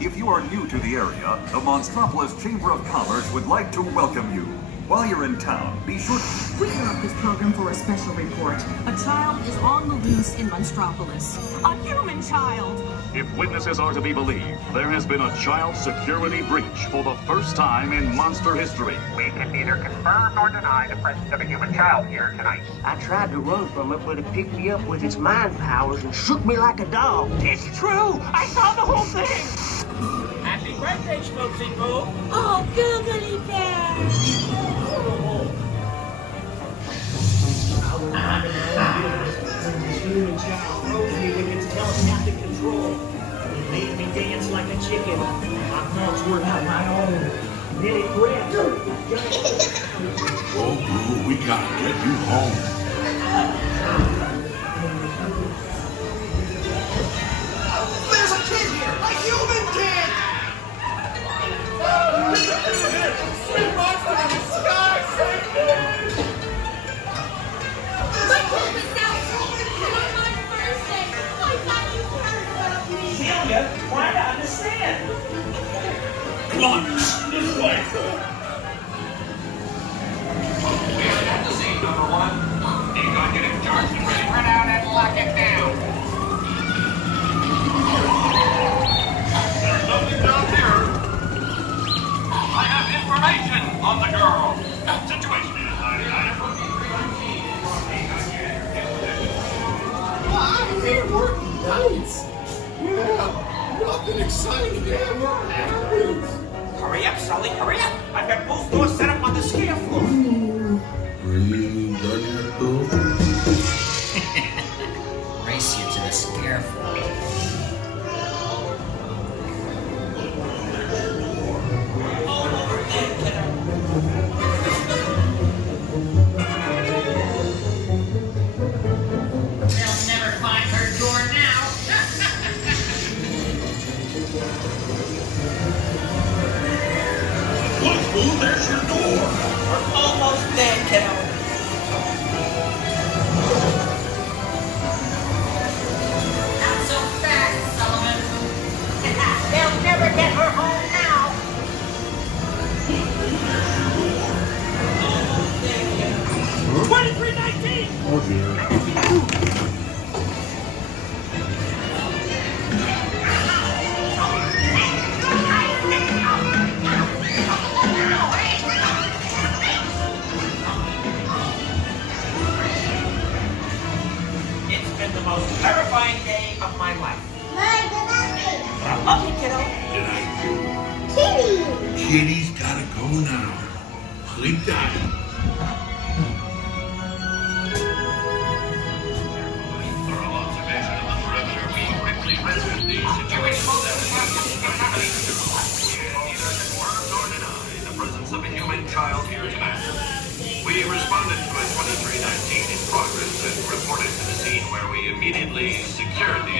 If you are new to the area, the Monstropolis Chamber of Commerce would like to welcome you. While you're in town, be sure to... We interrupt this program for a special report. A child is on the loose in Monstropolis. A human child! If witnesses are to be believed, there has been a child security breach for the first time in monster history. We can neither confirm nor deny the presence of a human child here tonight. I tried to run from it, but it picked me up with its mind powers and shook me like a dog. It's true! I saw the whole thing! Happy birthday, Smokesy Boo! Oh, googly bear! This human child froze me with its telepathic control. It made me dance like a chicken. My thoughts were not my own. Then it grabbed her. Oh, Boo, we gotta get you home. There's a kid here! A human kid! Sweet monster in the sky, save me! My hope is now open on my birthday! I thought you heard about me! Celia, try to understand. Come on, this way. We're at the scene, number one. You go get it charged and ready. Run out and lock it down. There's nothing down here. I have information on the girl. Situation is I'm here working nights. Yeah, nothing exciting ever happens. Hurry up, Sulley, hurry up. I've got both doors set up on the scare floor. Are you done yet, Boo? Race you to the scare floor. They'll never find her door now. Look, Boo, there's your door. We're almost there, kiddo. Not so fast, Sullivan! They'll never get her home now! 2319! Oh, dear. It's been the most terrifying day of my life. My goodness! But I love you, kiddo. Good night, Boo. Kitty! Kitty's gotta go now. Sleep tight. Thorough observation of the perimeter, we quickly rendered the situation that neither confirm nor deny the presence of a human child here tonight. We responded to a 2319 in progress and reported to the scene where we immediately secured the